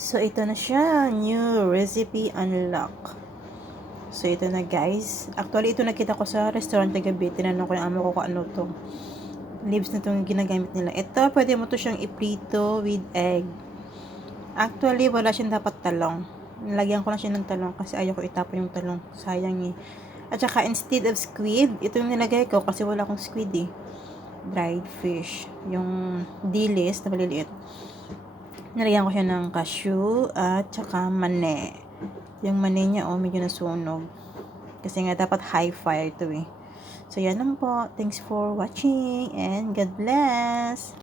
So, ito na siya. New recipe unlock. So, ito na guys. Actually, ito nakita ko sa restaurant kagabi. Tinanong ko yung amo ko kung ano to. Leaves na itong ginagamit nila. Ito, pwede mo to siyang iprito with egg. Actually, wala siyang dapat talong. Nilagyan ko lang siya ng talong kasi ayaw ko itapon yung talong. Sayang eh. At saka, instead of squid, ito yung nilagay ko kasi wala akong squid eh. Dried fish. Yung dilis na maliliit. Nilagyan ko siya ng cashew at saka mani. Yung mani niya, medyo nasunog. Kasi nga, dapat high fire to eh. So, yan lang po. Thanks for watching and God bless!